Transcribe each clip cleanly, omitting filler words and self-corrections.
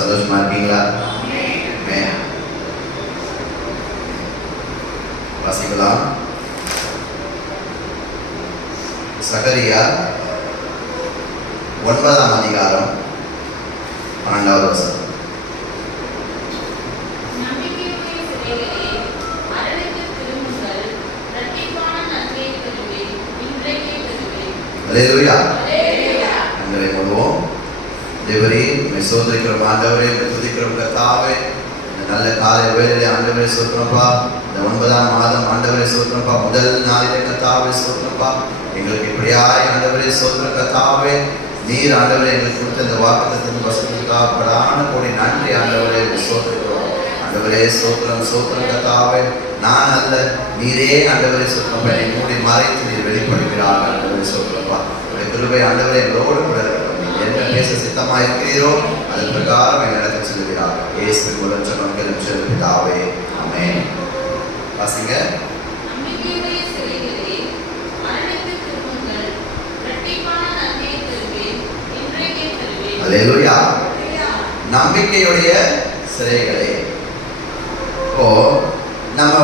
சந்தோஷமா இருக்கீங்களா? வாசிக்கலாம். சகரியா 9ஆம் அதிகாரம் 12வது வசனம். அல்லேலூயா. கண்களை மூடுவோம். தேவரே, உம்மை ஸ்தோத்திரிக்கிறோம் ஆண்டவரே, உம்மை துதிக்கிறோம் கர்த்தாவே. இந்த நல்ல காலை வேளையிலே ஆண்டவரே ஸ்தோத்திரப்பா. இந்த 9ஆம் மாதம் ஆண்டவரே ஸ்தோத்திரப்பா. முதல் நாளிலே கர்த்தாவே ஸ்தோத்திரப்பா. எங்களுக்கு இப்படியாய் ஆண்டவரே ஸ்தோத்திரம் கர்த்தாவே. நீர் ஆண்டவரே எங்களுக்கு கொடுத்த இந்த வாக்குத்தத்தத்தின் வசனத்துக்காக படான கோடி நன்றி ஆண்டவரே ஸ்தோத்திரிக்கிறோம். ஆண்டவரே ஸ்தோத்திரம் ஸ்தோத்திரம் கர்த்தாவே. நான் அல்ல, நீரே ஆண்டவரே ஸ்தோத்திரம் என்னை மூடி மறைத்து நீர் வெளிப்படுகிறார் ஆண்டவரே ஸ்தோத்திரப்பா. உடைய கிருபை ஆண்டவரே எங்களோடு கூட இருக்கட்டும். என்ன பேச சித்தமாக இருக்கிறீரோ அதன் பிரகாரம் எங்களை நடத்தி செல்கிறார். இயேசுவின் மூலம் ஜெபம் பிதாவே, ஆமென். வாசிங்க. அல்லேலூயா. நம்பிக்கையுடைய சிறைகளே. இப்போ நம்ம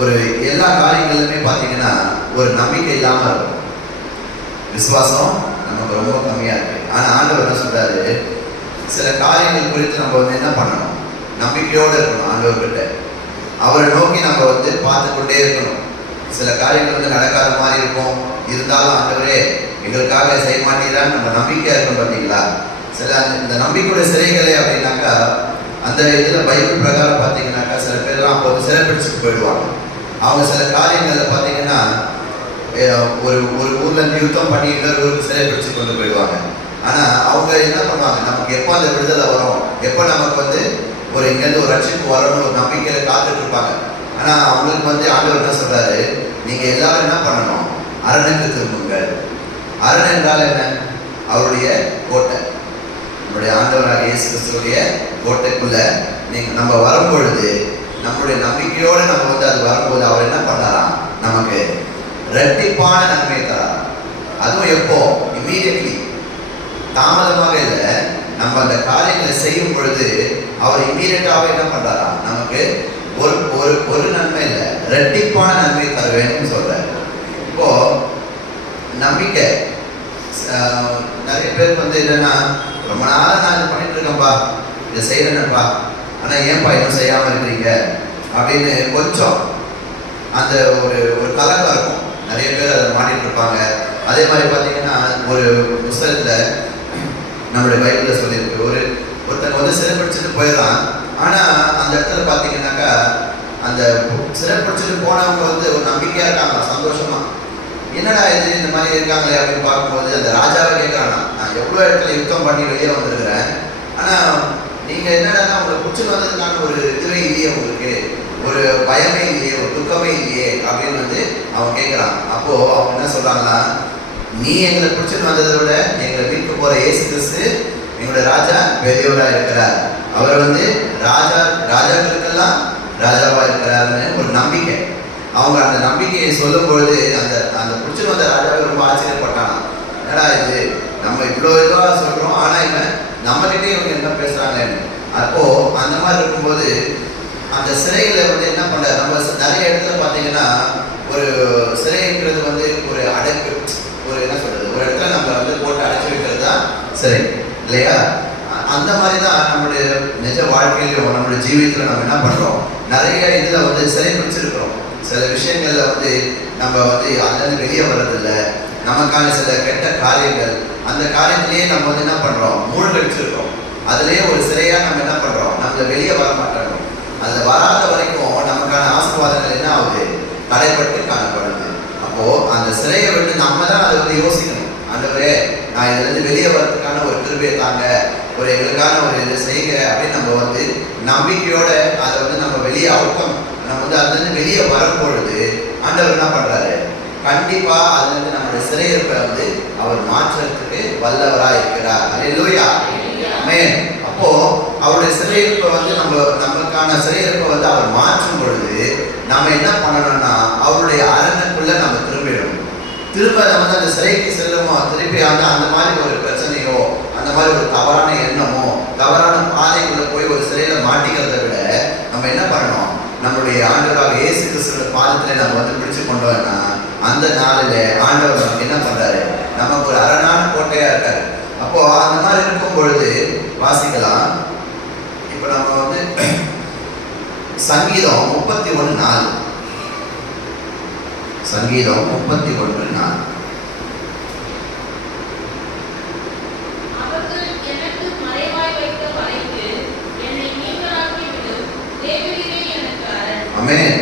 ஒரு எல்லா காரியங்களுமே பார்த்தீங்கன்னா ஒரு நம்பிக்கை இல்லாமல் இருக்கும். விசுவாசம் நமக்கு ரொம்ப கம்மியாக இருக்கு. ஆனால் ஆண்டவர் என்ன சொல்றாரு, சில காரியங்கள் குறித்து நம்ம என்ன பண்ணணும், நம்பிக்கையோடு இருக்கணும். ஆண்டவர்கிட்ட அவரை நோக்கி நம்ம பார்த்து கொண்டே இருக்கணும். சில காரியங்கள் நடக்காத மாதிரி இருக்கும், இருந்தாலும் ஆண்டவரே எங்களுக்காக செய்ய மாட்டீங்களான்னு நம்ம நம்பிக்கையா இருக்கணும். பார்த்தீங்களா, சில இந்த நம்பிக்கையோட சிறைகளே அப்படின்னாக்கா, அந்த இதில் பைபிள் பிரகாரம் பார்த்தீங்கன்னாக்கா சில பேர்லாம் அப்போ சிறைப்பிடிச்சுட்டு போயிடுவாங்க. அவங்க சில காரியங்களில் பார்த்தீங்கன்னா ஒரு ஊர்ல இருந்து யுத்தம் பண்ணி இன்னொரு ஊருக்கு சிறைப்பிடிச்சு கொண்டு போயிடுவாங்க. ஆனால் அவங்க என்ன பண்ணுவாங்க, நமக்கு எப்போ அந்த விடுதலை வரும், எப்போ நமக்கு ஒரு இங்கேருந்து ஒரு ரட்சிப்பு வரணும்னு ஒரு நம்பிக்கையில காத்துட்டு இருப்பாங்க. ஆனால் அவங்களுக்கு ஆண்டவர் என்ன சொல்றாரு, நீங்க எல்லாரும் என்ன பண்ணணும், அரணுக்கு திரும்புங்கள். அரண் என்றால் என்ன? அவருடைய கோட்டை. நம்முடைய ஆண்டவராக இயேசு கிறிஸ்துவுடைய கோட்டைக்குள்ள நம்ம வரும்பொழுது, நம்மளுடைய நம்பிக்கையோடு நம்ம அது வரும்போது அவர் என்ன பண்ணாராம், நமக்கு இரட்டிப்பான நன்மை தரார். அதுவும் எப்போ? இம்மீடியட்லி, தாமதமாக இல்லை. நம்ம அந்த காரியங்களை செய்யும் பொழுது அவர் இம்மீடியட்டாக என்ன பண்றாரா, நமக்கு ஒரு நன்மை இல்லை, இரட்டிப்பான நன்மை தர வேணும்னு சொல்றாரு. இப்போ நம்பிக்கை நிறைய பேருக்கு என்னன்னா, ரொம்ப நாளாக நான் இதை பண்ணிட்டு இருக்கேன்ப்பா, இதை செய்யறேன்ப்பா, ஆனால் ஏன்பா இன்னும் செய்யாமல் இருக்கிறீங்க அப்படின்னு கொஞ்சம் அந்த ஒரு கலக்கம் இருக்கும். நிறைய பேர் அதை மாட்டிட்டு இருப்பாங்க. அதே மாதிரி பார்த்தீங்கன்னா ஒரு புத்தகத்தில் நம்மளுடைய பைபிளில் சொல்லியிருக்கு, ஒருத்தங்க சிறைப்பிடிச்சிட்டு போயிடலாம். ஆனால் அந்த இடத்துல பார்த்தீங்கன்னாக்கா அந்த சிறைப்பிடிச்சிட்டு போனவங்க ஒரு நம்பிக்கையாக இருக்காங்க, சந்தோஷமா. என்னடா இது இந்த மாதிரி இருக்காங்களே அப்படின்னு பார்க்கும்போது அந்த ராஜாவை கேட்குறானா, நான் எவ்வளோ இடத்துல யுத்தம் பண்ணி வெளியே வந்திருக்கிறேன், ஆனால் நீங்கள் என்னடா உங்களுக்கு பிடிச்சி வந்ததுக்கான ஒரு இதுவே இல்லையே, உங்களுக்கு ஒரு பயமே இல்லையே, ஒரு துக்கமே இல்லையே அப்படின்னு அவன் கேட்குறான். அப்போது அவங்க என்ன சொல்கிறாங்கன்னா, நீ எங்களை பிடிச்சிட்டு வந்ததை விட எங்களை மீட்க போகிற இயேசு கிறிஸ்து எங்களோட ராஜா பெரியவராக இருக்கிறார். அவர் ராஜாக்களுக்கெல்லாம் ராஜாவாக இருக்கிறாருன்னு ஒரு நம்பிக்கை. அவங்க அந்த நம்பிக்கையை சொல்லும் பொழுது அந்த பிடிச்சிட்டு வந்த ராஜாவை ரொம்ப ஆச்சரியப்பட்டானா, என்னடா இது, நம்ம இவ்வளோ இதுவாக சொல்கிறோம், ஆனால் இவன் நம்மகிட்டே இவங்க என்ன பேசுகிறாங்கன்னு. அப்போது அந்த மாதிரி இருக்கும்போது அந்த சிறையில் என்ன பண்ணுறாரு, நம்ம நிறைய இடத்துல பார்த்தீங்கன்னா ஒரு சிறைங்கிறது ஒரு அடைப்பு, ஒரு என்ன சொல்கிறது, ஒரு இடத்துல நம்ம போட்டு அடைச்சி வைக்கிறது தான் சிறை இல்லையா? அந்த மாதிரி தான் நம்மளுடைய நிஜ வாழ்க்கையிலையும் நம்மளுடைய ஜீவியத்தில் நம்ம என்ன பண்ணுறோம், நிறைய இதில் சிறை பிடிச்சிருக்கிறோம். சில விஷயங்களில் நம்ம அதுலேருந்து வெளியே வர்றதில்லை. நமக்கான சில கெட்ட காரியங்கள், அந்த காரியத்திலேயே நம்ம என்ன பண்ணுறோம், மூழ்கடிச்சிருக்கோம். அதுலேயே ஒரு சிறையாக நம்ம என்ன பண்ணுறோம், நம்மளை வெளியே வர மாட்டோம். அதில் வராத வரைக்கும் நமக்கான ஆசீர்வாதங்கள் என்ன ஆகுது, தடைப்பட்டு காணப்படுது. அப்போது அந்த சிறையை விட்டு நம்ம தான் அதை யோசிக்கணும். ஆண்டவரே, நான் இதுலேருந்து வெளியே வர்றதுக்கான ஒரு கிருபையை தாங்க, ஒரு எங்களுக்கான ஒரு இது செய்யுங்க அப்படின்னு நம்ம நம்பிக்கையோட அதை நம்ம வெளியே அவுட்கம் நம்ம அதுலேருந்து வெளியே வரும்பொழுது ஆண்டவர் என்ன பண்ணுறாரு, கண்டிப்பாக அதுலேருந்து நம்மளுடைய சிறையிருப்பை அவர் மாற்றுறதுக்கு வல்லவராக இருக்கிறார். அல்லேலூயா, ஆமென். அப்போ அவருடைய சிறையிருப்பை நமக்கான சிறையிருப்பை அவர் மாற்றும் பொழுது நம்ம என்ன பண்ணணும்னா, அவருடைய அரணுக்குள்ள நம்ம திரும்பிடணும். திரும்ப நம்ம அந்த சிறைக்கு செல்லுமோ, திருப்பி அந்த மாதிரி ஒரு பிரச்சனையோ, அந்த மாதிரி ஒரு தவறான எண்ணமோ, பாதத்துல நம்ம வந்து பிடிச்சு கொண்டோம்னா அந்த நாளில் ஆண்டவர் நமக்கு என்ன பண்றாரு, நமக்கு ஒரு அரணான கோட்டையா இருக்காரு. அப்போ அந்த மாதிரி இருக்கும் பொழுது வாசிக்கலாம். இப்போ நம்ம வந்து சங்கீதம் 31:4, சங்கீதம் 31:4. ஆமென்.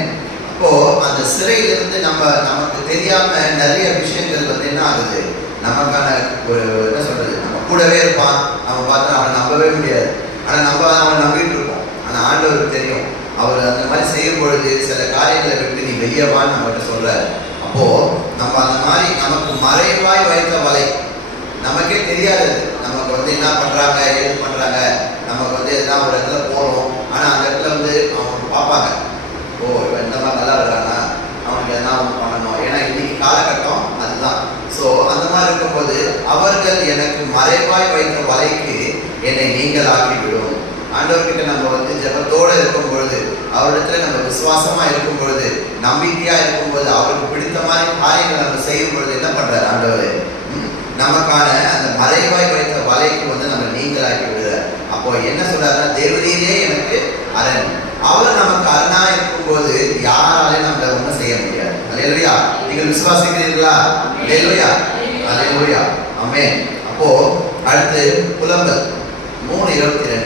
அப்போ அந்த சிறையிலிருந்து நமக்கு தெரியாம நிறைய விஷயங்கள் வந்து என்ன ஆகுது, நமக்கான ஒரு என்ன சொல்றது, நம்ம கூடவே இருப்பான், நம்ம பார்த்தா அவனை நம்பவே முடியாது. ஆனா நம்ம அவனை நம்பிட்டு இருப்போம். ஆனா ஆண்டவருக்கு தெரியும், அவர் அந்த மாதிரி செய்யும் பொழுது சில காரியங்களை விட்டு நீ வெளியே வான்னு நம்மகிட்ட சொல்றாரு. அப்போ நம்ம அந்த மாதிரி நமக்கு மறைவாய் வைத்த வலை, நமக்கே தெரியாது நமக்கு வந்து என்ன பண்றாங்க ஏது பண்றாங்க. நமக்கு வந்து எதனா ஒரு இடத்துல போறோம், ஆனா அந்த இடத்துல வந்து அவங்க பார்ப்பாங்க, ஓ இவன் இந்த மாதிரி நல்லா இருக்கானா, அவனுக்கு எதனா ஒன்று பண்ணணும். ஏன்னா இன்னைக்கு காலகட்டம் அதுதான். ஸோ அந்த மாதிரி இருக்கும்போது அவர்கள் எனக்கு மறைவாய் வைத்த வலைக்கு என்னை நீங்கள் ஆக்கிவிடும். ஆண்டவர்கிட்ட நம்ம வந்து ஜெபத்தோடு இருக்கும் பொழுது, அவரிடத்துல நம்ம விசுவாசமா இருக்கும் பொழுது, நம்பிக்கையா இருக்கும் பொழுது, அவருக்கு பிடித்த மாதிரி காரியங்களை நம்ம செய்யும் பொழுது என்ன பண்றாரு ஆண்டவர், நமக்கான அந்த மறைவாய் வைத்த வலைக்கு வந்து நம்ம நீங்களாக்கி விடுறார். அப்போ என்ன சொல்றாருன்னா, தேவரீரே எனக்கு அரண். அவர் நமக்கு அரணா இருக்கும் போது யாராலையும் நம்ம ஒன்றும் செய்ய முடியாது. அல்லேலூயா. நீங்கள் விசுவாசிக்கிறீர்களா? அல்லேலூயா, அல்லேலூயா, ஆமென். அப்போ அடுத்து புலம்பல் 3:22.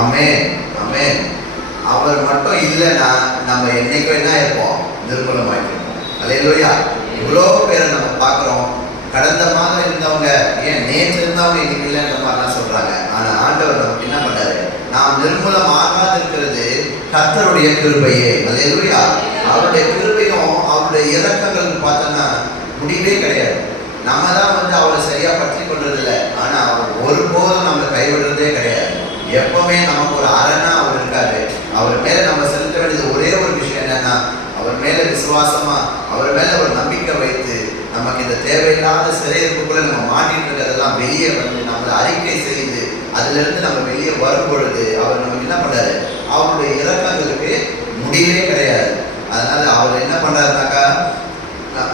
ஆமென், ஆமென். அவர் மட்டும் இல்லைன்னா நம்ம என்னைக்கும் என்ன இருப்போம், நிர்மூலமாயிருப்போம். அல்லேலூயா. இவ்வளோ பேரை நம்ம பார்க்குறோம். கடந்த மாதம் இருந்தவங்க, ஏன் நேற்று இருந்தவங்க இன்னைக்கு இல்லைன்ற மாதிரிலாம் சொல்றாங்க. ஆனா ஆண்டவர் நமக்கு என்ன பண்றாரு, நாம் நிர்மூலம் ஆகாது இருக்கிறது கர்த்தருடைய கிருபையே. அல்லேலூயா. அவருடைய கிருபையும் அவருடைய இரக்கங்கள் பார்த்தோன்னா முடிவே கிடையாது. நம்ம தான் வந்து அவரை சரியா பற்றி கொள்றது இல்லை. ஆனா அவர் ஒருபோதும் நம்மளை கைவிடுறதே கிடையாது. எப்பவுமே நமக்கு ஒரு அரணா அவர் இருக்காரு. அவர் மேல நம்ம செலுத்த வேண்டியது ஒரே ஒரு விஷயம் என்னன்னா, அவர் மேல விசுவாசமா, அவர் மேல ஒரு நம்பிக்கை வைத்து, நமக்கு இந்த தேவையில்லாத சிறையிருப்புக்குள்ள நம்ம மாட்டிட்டு இருக்கிறதெல்லாம் வெளியே வந்து நம்மளை அறிக்கை செய்து அதுல இருந்து நம்ம வெளியே வரும் பொழுது அவர் நமக்கு என்ன பண்றாரு, அவருடைய இரக்கங்களுக்கு முடிவே கிடையாது. அதனால அவர் என்ன பண்றாருனாக்கா,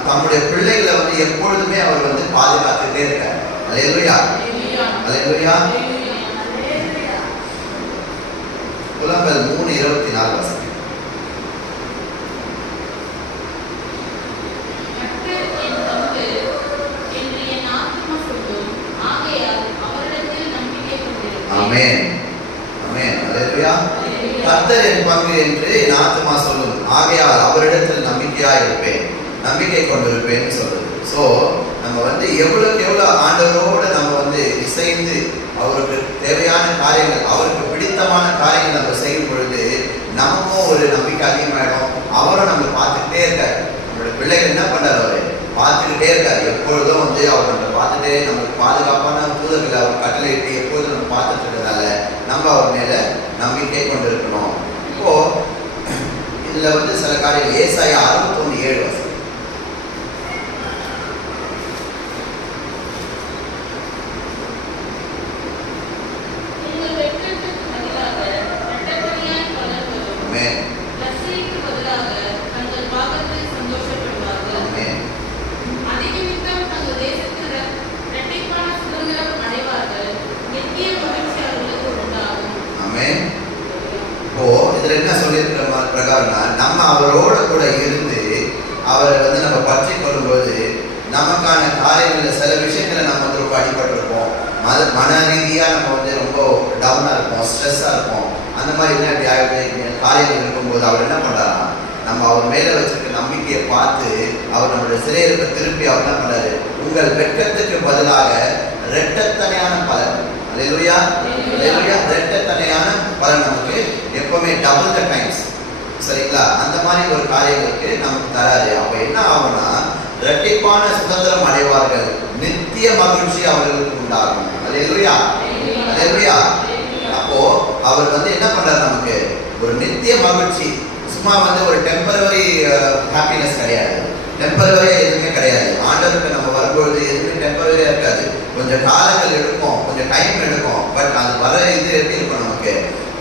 தம்முடைய பிள்ளைகளை வந்து எப்பொழுதுமே அவர் வந்து பாதுகாத்துட்டே இருக்காரு. அல்லேலூயா, அல்லேலூயா. புலம்பல் 3:24 வசனம். ஆமென், ஆமென், அல்லேலூயா. கர்த்தர் என் பங்கு என்று என் ஆத்துமா சொல்லும், ஆகையால் அவரிடத்தில் நம்பிக்கையா இருப்பேன், நம்பிக்கை கொண்டிருப்பேன்னு சொல்றது. ஸோ நம்ம வந்து எவ்வளவுக்கு எவ்வளவு ஆண்டவரோடு நம்ம வந்து இசைந்து அவருக்கு தேவையான காரியங்கள், அவருக்கு பிடித்தமான காரியங்கள் நம்ம செய்யும் பொழுது நமக்கும் ஒரு நம்பிக்கை அதிகமாயிடும். அவரும் நம்ம பார்த்துக்கிட்டே இருக்காரு. நம்மளுடைய பிள்ளைகள் என்ன பண்றாரு, அவரு பார்த்துக்கிட்டே இருக்காரு. எப்பொழுதும் வந்து அவர் நம்ம பார்த்துட்டே, நமக்கு பாதுகாப்பான தூதர்களை அவர் கட்டளையிட்டு எப்பொழுதும் நம்ம பார்த்துட்டு இருக்கிறதால நம்ம அவர் மேல நம்பிக்கை கொண்டு இருக்கணும். இப்போ இதுல வந்து சில காரியங்கள், ஏசாயா 61:7 வசனம். என்ன சொல்லியிருக்கிற பிரகாரம்னா, நம்ம அவரோட கூட இருந்து அவரை வந்து நம்ம பற்றி கொள்ளும்போது நமக்கான காரியங்களில் சில விஷயங்களை நம்ம வந்து ரொம்ப அடிபட்டிருப்போம். மன ரீதியாக நம்ம வந்து ரொம்ப டவுனாக இருப்போம், ஸ்ட்ரெஸ்ஸாக இருப்போம். அந்த மாதிரி என்ன காரியங்கள் இருக்கும்போது அவர் என்ன பண்ணுறாரா, நம்ம அவர் மேலே வச்சிருக்க நம்பிக்கையை பார்த்து அவர் நம்மளுடைய சிறையிருப்பை திருப்பி அவர் என்ன பண்ணுறாரு, உங்கள் வெட்கத்துக்கு பதிலாக இரட்டத்தனையான பலன். அல்லேலூயா, அல்லேலூயா. இரட்டத்தனையான பலன் நமக்கு எப்பவுமே டபுள் த டைம்ஸ், சரிங்களா? அந்த மாதிரி ஒரு காரியங்களுக்கு நமக்கு தராது. அப்போ என்ன ஆகும்னா, இரட்டிப்பான சுதந்திரம் அடைவார்கள், நித்திய மகிழ்ச்சி அவர்களுக்கு உண்டாகும். அல்லேலூயா, அல்லேலூயா. அப்போ அவர் வந்து என்ன பண்றாரு, நமக்கு ஒரு நித்திய மகிழ்ச்சி. சும்மா வந்து ஒரு டெம்பரவரி ஹாப்பினஸ் கிடையாது, டெம்பரவரி எதுவுமே கிடையாது. கொஞ்சம் காலங்கள் எடுக்கும், கொஞ்சம் டைம் எடுக்கும். பட் அது வர இது எப்படி இருக்கும், நமக்கு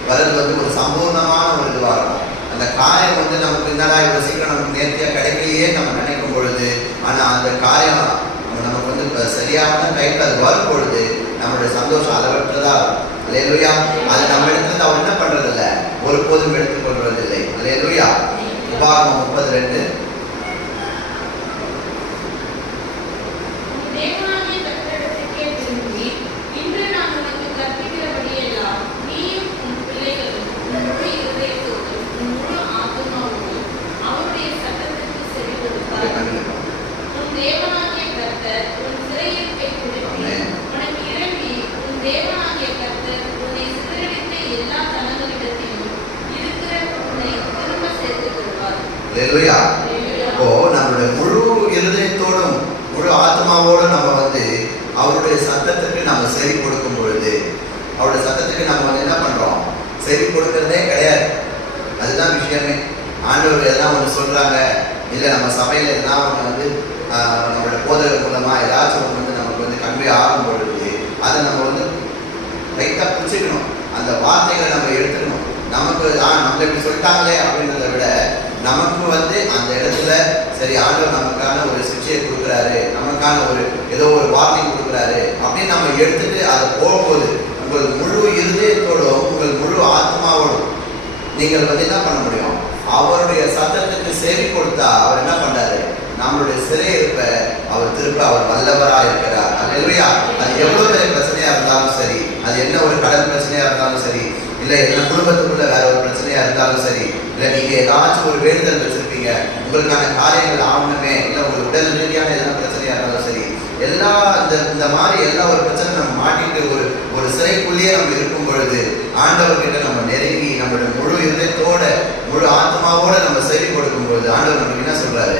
வரது வந்து ஒரு சம்பூர்ணமான ஒரு இதுவாக இருக்கும். அந்த காரியம் வந்து நமக்கு என்னடா இவ்வளோ சீக்கிரம் நமக்கு நேர்த்தியாக கிடைக்கலையே நம்ம நினைக்கும் பொழுது, ஆனால் அந்த காரியம் நமக்கு வந்து இப்போ சரியான டைமில் அது வரும் பொழுது நம்மளுடைய சந்தோஷம் அளவற்றதா இருக்கும். அல்லேலூயா. அது நம்ம இடத்துல அவர் என்ன பண்றதில்லை, ஒருபோதும் எடுத்துக்கொள்வதில்லை. அல்லேலூயா. உபாகமம் 32. அல்லேலூயா. இப்போ நம்மளுடைய முழு இருதயத்தோடும் முழு ஆத்மாவோடும் நம்ம வந்து அவருடைய சத்தத்துக்கு நம்ம செவி கொடுக்கும் பொழுது, அவருடைய சத்தத்துக்கு நம்ம வந்து என்ன பண்றோம், செவி கொடுக்கறதே கிடையாது. அதுதான் விஷயமே. ஆண்டவர் எல்லாம் ஒன்று சொல்றாங்க, இல்லை நம்ம சபையில எல்லாம் ஒன்று வந்து நம்மளுடைய போதகர் மூலமா ஏதாச்சும் ஒன்று வந்து நமக்கு வந்து கன்வே ஆகும் பொழுது அதை நம்ம வந்து லைட்டாக பிடிச்சிக்கணும். அந்த வார்த்தைகளை நம்ம எடுத்துக்கணும். நமக்கு நம்ம இப்படி சொல்லிட்டாங்களே அப்படின்றத விட நமக்கு வந்து அந்த இடத்துல சரி ஆண்டவர் நமக்கான ஒரு சிக்ஷையை கொடுக்குறாரு, நமக்கான ஒரு ஏதோ ஒரு வார்னிங் கொடுக்குறாரு அப்படின்னு நம்ம எடுத்துட்டு அதை போகும்போது உங்கள் முழு இருதயத்தோடும் உங்கள் முழு ஆத்மாவோடும் நீங்கள் வந்து என்ன பண்ண முடியும், அவருடைய சத்தத்துக்கு செவி கொடுத்தா அவர் என்ன பண்றாரு, நம்மளுடைய சிறையிருப்பை அவர் திருப்ப அவர் வல்லவராக இருக்கிறார். அல்லேலூயா. அது எவ்வளவு பெரிய பிரச்சனையா இருந்தாலும் சரி, அது என்ன ஒரு கடன் பிரச்சனையா இருந்தாலும் சரி, இல்லை என்ன குடும்பத்துக்குள்ள வேற ஒரு பிரச்சனையா இருந்தாலும் சரி, இல்லை நீங்க ஏதாச்சும் ஒரு வேண்டுதல் வச்சிருப்பீங்க, உங்களுக்கான காரியங்கள் ஆகணுமே, இல்லை உங்களுக்கு உடல் ரீதியான எதனா பிரச்சனையா இருந்தாலும் சரி, எல்லா இந்த மாதிரி எல்லா ஒரு பிரச்சனை நம்ம மாட்டிட்டு ஒரு சிறைக்குள்ளேயே நம்ம இருக்கும் பொழுது ஆண்டவர்கிட்ட நம்ம நெருங்கி நம்மளுடைய முழு இதயத்தோட முழு ஆத்மாவோட நம்ம செவி கொடுக்கும் பொழுது ஆண்டவர் நமக்கு என்ன சொல்றாரு,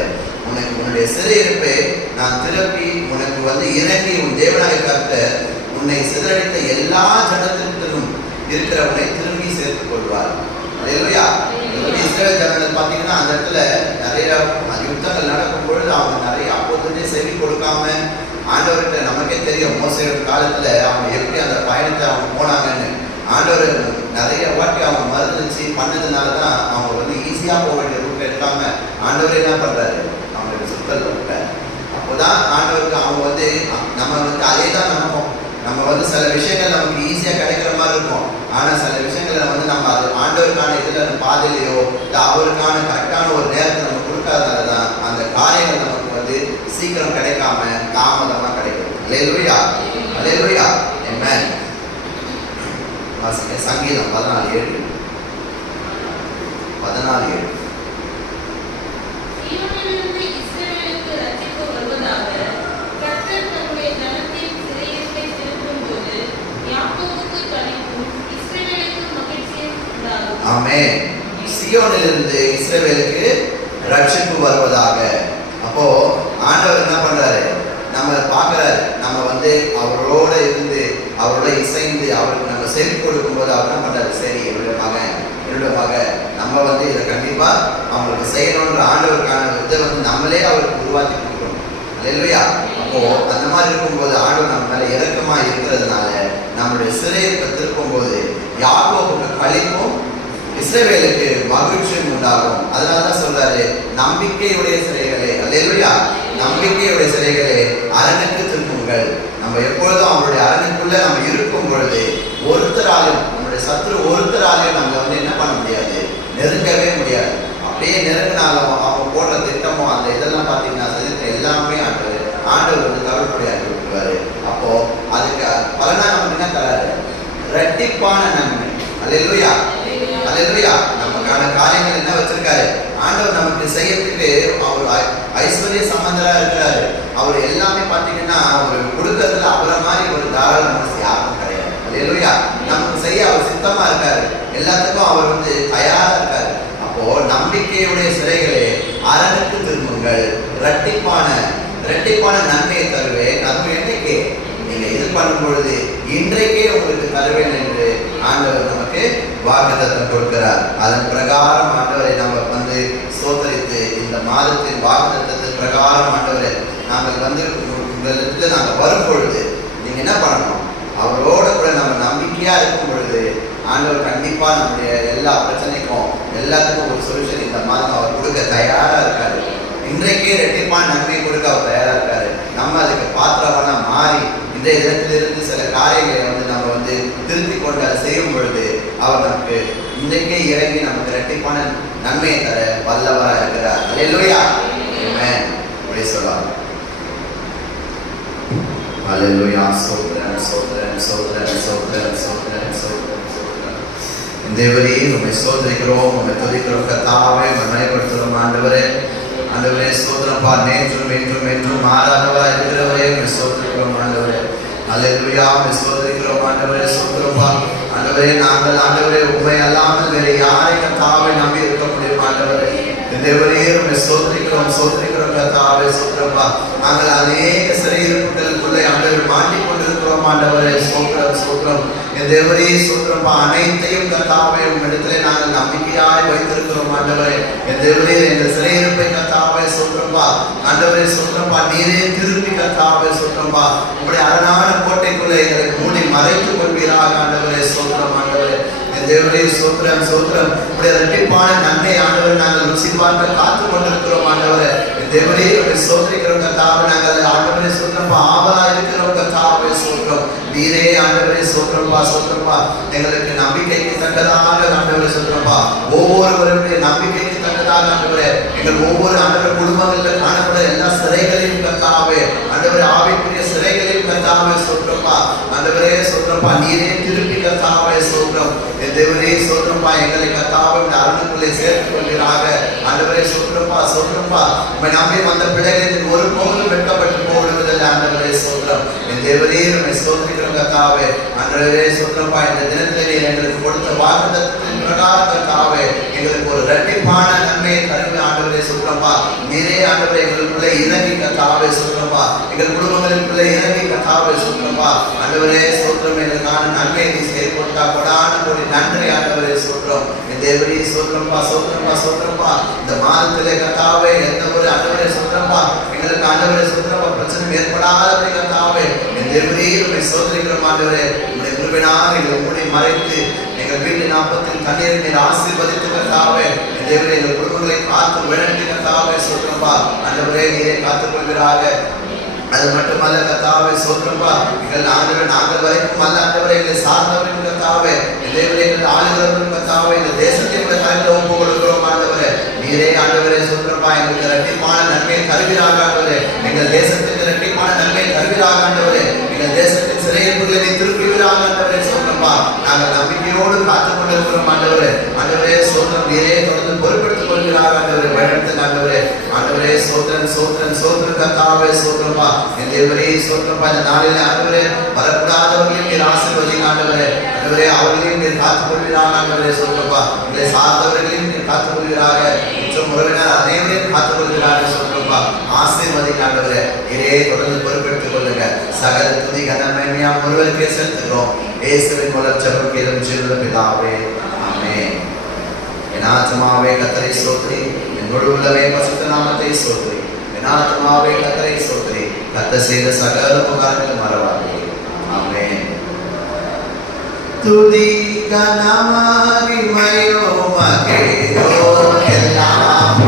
உனக்கு உன்னுடைய சிறையிருப்பை நான் திருப்பி உனக்கு வந்து இறங்கி உன் தேவனாய கர்த்தர் உன்னை சிதறடித்த எல்லா ஜனத்திற்கும் இருக்கிறவனை திரும்பி சேர்த்துக் கொள்வார். அல்லேலூயா. இஸ்ரவேல் ஜனங்கள் பார்த்தீங்கன்னா அந்த இடத்துல நிறைய யுத்தங்கள் நடக்கும் பொழுது அவங்க நிறைய அப்போதுலேயே செவி கொடுக்காம ஆண்டவர்கிட்ட நமக்கே தெரியும் மோசையோட காலத்துல அவங்க எப்படி அந்த பயணத்தை அவங்க போனாங்கன்னு. ஆண்டவர் நிறைய வாட்டி அவங்க மறுதளிச்சு பண்ணதுனாலதான் அவங்க வந்து ஈஸியா போக வேண்டிய ரூட் எடுக்காம ஆண்டவர் என்ன பண்றாரு, அவங்களுக்கு சுத்தல் விட்டார். அப்போதான் ஆண்டவருக்கு அவங்க வந்து நம்ம வந்து அதே தான் நினைப்போம். நம்ம வந்து சில விஷயங்கள் நமக்கு ஈஸியா கிடைக்கிற மாதிரி இருக்கும். ஆனா சில விஷயங்களை வந்து நம்ம அது ஆண்டவருக்கான இதுல பாதையிலையோ இல்லை அவருக்கான கரெக்டான ஒரு நேரத்தை நம்ம கொடுக்காதனாலதான் அந்த காரியங்கள் நமக்கு வந்து சீக்கிரம் கிடைக்காம தாமதமா கிடைக்கும். அல்லேலூயா. அல்லேலூயா. ஆமென். வாசிங்க சங்கீதம் 14:7. 14:7. ஆமென். சீயோனிலிருந்து இஸ்ரவேலுக்கு ரட்சிப்பு வருவதாக. அப்போ ஆண்டவர் என்ன பண்றாரு, நம்ம பார்க்கிறாரு, நம்ம வந்து அவரோட இருந்து அவரோட இசைந்து அவருக்கு நம்ம செவி கொடுக்கும் போது அவர் என்ன பண்றாரு, சரி என்னுடைய மகன் நம்ம வந்து இதை கண்டிப்பா அவங்களுக்கு செய்யணும்ன்ற ஆண்டவருக்கான இதை வந்து நம்மளே அவருக்கு உருவாக்கி கொடுக்கணும். அல்லேலூயா. அப்போ அந்த மாதிரி இருக்கும்போது ஆண்டவர் நம்ம மேல இரக்கமா இருக்கிறதுனால நம்மளுடைய சிறையை திருப்பும் போது யாக்கோபுக்கு களிப்பும் இஸ்ரவேலுக்கு மகிழ்ச்சியும் உண்டாகும். அதனாலதான் சொல்றாரு, நம்பிக்கையுடைய சிறைகளே, அல்லேலூயா, நம்பிக்கையுடைய சிறைகளே அரணுக்கு திருப்புங்கள். நம்ம எப்பொழுதும் அவருடைய அரணுக்குள்ள நம்ம இருக்கும் பொழுது ஒருத்தராலும் நம்முடைய சத்ரு ஒருத்தராலையும் நம்ம வந்து என்ன பண்ண முடியாது, நெருங்கவே முடியாது. அப்படியே நெருங்கினாலும் அவங்க போடுற திட்டமோ அந்த இதெல்லாம் பார்த்தீங்கன்னா எல்லாமே ஆண்டவர் வந்து தவிர்ப்படியாக்கி விட்டுருவாரு. அப்போ அதுக்கு பலனா நமக்கு என்ன தராரு, இரட்டிப்பான நன்மை. அல்லேலூயா. அல்லேலூயா. நமக்கான காரியங்கள் என்ன வச்சிருக்காரு ஆண்டவர் நமக்கு செய்யறதுக்கு அவர் ஐஸ்வர்ய சம்பந்தரா இருக்கிறாரு. அவர் எல்லாமே பார்த்தீங்கன்னா அவர் கொடுக்கறதுல அவரை மாதிரி ஒரு தாராள மனசு யாரும் கிடையாது. அல்லேலூயா. நமக்கு செய்ய அவர் சித்தமா இருக்காரு, எல்லாத்துக்கும் அவர் வந்து தயாரா இருக்காரு. அப்போ நம்பிக்கையுடைய சிறைகளே அரணுக்கு திரும்புங்கள், இரட்டிப்பான நன்மையை தருவேன். அதுவும் என்னைக்கு நீங்க இது பண்ணும் பொழுது இன்றைக்கே உங்களுக்கு தருவேன் என்று ஆண்டவர் நமக்கு வாக்குத்தத்தம் கொடுக்கிறார். அதன் பிரகாரம் ஆண்டவரை நம்ம வந்து ஸ்தோத்திரித்து இந்த மாதத்தின் வாக்குத்தத்தத்தின் பிரகாரம் ஆண்டவரை நாங்கள் வந்து உங்களிடத்துல நாங்கள் வரும் பொழுது நீங்க என்ன பண்ணணும்? அவரோட கூட நம்ம நம்பிக்கையா இருக்கும் பொழுது ஆண்டவர் கண்டிப்பா நம்முடைய எல்லா பிரச்சனைக்கும் எல்லாத்துக்கும் ஒரு சொல்யூஷன் இந்த மாதிரி அவர் கொடுக்க தயாரா இருக்காரு. இன்றைக்கே ரெட்டிப்பான நன்மை கொடுக்க அவர் தயாரா இருக்காரு. நம்ம அதுக்கு பாத்திரமான மாறி இந்த இடத்திலிருந்து சில காரியங்களை நம்ம திருத்தி கொண்டு அதை செய்யும் பொழுது அவர் நமக்கு இன்றைக்கே இறங்கி நமக்கு ரெட்டிப்பான நன்மையை தர வல்லவராக இருக்கிறார். அல்லேலூயா, ஆமென். சொல்லுவாங்க அல்லேலூயா. ஸ்தோத்திரம் ஸ்தோத்திரம் ஸ்தோத்திரம் ஸ்தோத்திரம் ஸ்தோத்திரம் ஸ்தோத்திரம் ஸ்தோத்திரம். தேவரே உம்மை ஸ்தோத்திரிக்கிறோம், உம்மை துதிக்கிறோம் கர்த்தாவே, உம்மை மகிமைப்படுத்துகிறோம் ஆண்டவரே. ஆண்டவரே ஸ்தோத்திரப்பா, நேற்றும் என்றும் என்றும் மாறாதவராய் இருக்கிறவரே உம்மை ஸ்தோத்திரிக்கிறோம் ஆண்டவரே. அல்லேலூயா, உம்மை ஸ்தோத்திரிக்கிறோம் ஆண்டவரே. ஸ்தோத்திரப்பா ஆண்டவரே, நாங்கள் ஆண்டவரே உம்மை அல்லாமல் வேறு யாரை கர்த்தாவே நம்பி இருக்க முடியும் ஆண்டவரே. தேவரே உம்மை ஸ்தோத்திரிக்கிறோம் ஸ்தோத்திரிக்கிறோம் கர்த்தாவே. ஸ்தோத்திரப்பா, நாங்கள் அநேக சிறையிருப்புகளுக்குள்ளே ஆண்டவர் மாட்டிக் கொண்டிருக்கிறோம் ஆண்டவரே. ஸ்தோத்திரம் ஸ்தோத்திரம் என் தேவரே. ஸ்தோத்திரப்பா, அனைத்தையும் கர்த்தாவே உம்மிடத்திலே நாங்கள் நம்பிக்கையாய் வைத்திருக்கிறோம் ஆண்டவரே. என் தேவரே, எங்கள் சிறையிருப்பை கர்த்தாவே ஸ்தோத்திரப்பா ஆண்டவரே. ஸ்தோத்திரப்பா, நீரே திருப்பி கர்த்தாவே ஸ்தோத்திரப்பா உங்களுடைய அரணான கோட்டைக்குள்ளே எங்களை மூடி மறைத்துக் கொள்வீராக ஆண்டவரே. ஸ்தோத்திரம் ஆண்டவரே. தேவரே ஸ்தோத்திரம் ஸ்தோத்திரம். உடைய இரட்டிப்பான நன்மை ஆண்டவரை நாங்கள் ருசி பார்க்க காத்து கொண்டிருக்கிறோம் ஆண்டவரே. தேவரே உம்மை ஸ்தோத்திரிக்கிறோம் கர்த்தாவே. நாங்கள் ஆண்டவரே ஸ்தோத்திரப்பா ஆவலா இருக்கிறோம் கர்த்தாவே. ஸ்தோத்திரம் நீரே ஆண்டவரே. ஸ்தோத்திரப்பா ஸ்தோத்திரப்பா எங்களுக்கு நம்பிக்கைக்கு தக்கதாக ஆண்டவரே. ஸ்தோத்திரப்பா ஒவ்வொருவருடைய நம்பிக்கைக்கு தக்கதாக ஆண்டவரே எங்கள் ஒவ்வொரு ஆண்டவர் குடும்பங்களில் காணப்பட எல்லா சிறைகளையும் கர்த்தாவே ஆண்டவரே, ஆவிக்குரிய சிறைகளையும் கர்த்தாவே. ஸ்தோத்திரப்பா ஆண்டவரே. ஸ்தோத்திரப்பா நீரே திருப்பி கர்த்தாவே. ஸ்தோத்திரம் என் தேவரே. ஸ்தோத்திரப்பா எங்களை கர்த்தாவே அரணுக்குள்ளே சேர்த்துக் கொள்கிறாக ஆண்டவரே. ஸ்தோத்திரப்பா ஸ்தோத்திரப்பா உம்மை நம்பி வந்த பிள்ளைகளின் ஒரு போதும் வெட்கப்பட்டு போடுவதில்லை ஆண்டவரே. ஸ்தோத்திரம் என் தேவரே. உம்மை ஸ்தோத்திரிக்கிறோம் கர்த்தாவே ஆண்டவரே. ஸ்தோத்திரப்பா இந்த தினத்திலே நீர் எங்களுக்கு கொடுத்த வாக்குத்தத்தத்தின் பிரகாரம் கர்த்தாவே எங்களுக்கு ஒரு இரட்டிப்பான நன்மையை தருவி ஆண்டவரே. ஸ்தோத்திரப்பா நீரே ஆண்டவரே எங்களுக்குள்ளே இறங்கி கர்த்தாவே. ஸ்தோத்திரப்பா எங்கள் குடும்பங்களுக்குள்ளே இறங்கி கர்த்தாவே. ஸ்தோத்திரப்பா ஆண்டவரே. ஸ்தோத்திரம் எங்களுக்கான நன்மையை நீ செயல்படுத்தா கொடான ஒரு நன்றி ஆண்டவரே. ஸ்தோத்திரம் என் தேவரே. ஸ்தோத்திரப்பா ஸ்தோத்திரப்பா ஸ்தோத்திரப்பா இந்த மாதத்திலே கர்த்தாவே எந்த ஒரு ஆண்டவரே ஸ்தோத்திரப்பா எங்களுக்கு ஆண்டவரே ஸ்தோத்திரப்பா பிரச்சனை ஏற்படாதபடி கர்த்தாவே என் தேவரே உம்மை ஸ்தோத்திரிக்கிறோம் ஆண்டவரே. உம்முடைய கிருபையினால் எங்களை மூடி மறைத்து எங்கள் வீட்டு நாற்பத்தில் தண்ணீரை நீர் ஆசீர்வதித்து கர்த்தாவே என் தேவரே எங்கள் குடும்பங்களை காத்து வழிநடத்தி கர்த்தாவே. ஸ்தோத்திரப்பா ஆண்டவரே நீரே காத்துக் கொள்கிறாக. அது மட்டுமல்ல கர்த்தாவே. ஸ்தோத்திரப்பா எங்கள் நாங்கள் வரைக்கும் அல்ல ஆண்டவரே எங்களை சார்ந்தவர்கள் கர்த்தாவே தேவரே எங்கள் ஆளுகிறவர்கள் கர்த்தாவே இந்த தேசத்தை கூட கையில் ஒப்பு கொடுக்கிறோம் ஆண்டவரே. நீரே ஆண்டவரே. ஸ்தோத்திரப்பா எங்களுக்கு இரட்டிப்பான நன்மையை தருவீராக ஆண்டவரே. எங்கள் தேசத்துக்கு இரட்டிப்பான நன்மையை தருவீராக ஆண்டவரே. எங்கள் தேசத்தின் சிறையிருப்புகளை நீ திருப்புவீராக ஆண்டவரே. ஸ்தோத்திரப்பா நாங்கள் நம்பிக்கையோடு காத்துக் கொண்டிருக்கிறோம் ஆண்டவரே. ஆண்டவரே ஸ்தோத்திரம் நீரே தொடர்ந்து பொறுப்பெடுத்துக் கொள்கிறார் ஆண்டவரே. வழிநடத்த ஆண்டவரே. ஆண்டவரே ஸ்தோத்திரம் ஸ்தோத்திரம் ஸ்தோத்திரம் கர்த்தாவே. ஸ்தோத்திரப்பா என் தேவரே. ஸ்தோத்திரப்பா இந்த நாளிலே ஆண்டவரே வரக்கூடாதவர்களையும் நீர் ஆசீர்வதிங்க ஆண்டவரே. ஆண்டவரே அவர்களையும் நீர் காத்துக் கொள்கிறார் ஆண்டவரே. ஸ்தோத்திரப்பா எங்களை சார்ந்தவர்களையும் நீர் காத்துக் கொள்கிறாக. மற்றும் உறவினர் அனைவரையும் காத்துக் கொள்கிறார்கள். ஸ்தோத்திரப்பா ஆசீர்வதிங்க ஆண்டவரே. நீரே தொடர்ந்து பொறுப்பெடுத்துக் கொள்ளுங்க. சகல துதி கனமகிமையா ஒருவருக்கே செலுத்துகிறோம். இயேசுவின் மூலம் ஜெபம் கேளும் ஜீவனுள்ள பிதாவே, ஆமென். என் ஆத்துமாவே கர்த்தரை ஸ்தோத்திரி, என் முழு உள்ளமே பரிசுத்த நாமத்தை ஸ்தோத்திரி. என் ஆத்துமாவே கர்த்தரை ஸ்தோத்திரி, கர்த்தர் செய்த சகல உபகாரங்களை மறவாதே. ஆமென். துதி கன மகிமையோ மகேயோ எல்லாம்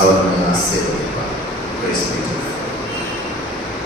அவர் நம்மை ஆசீர்வதிப்பார்.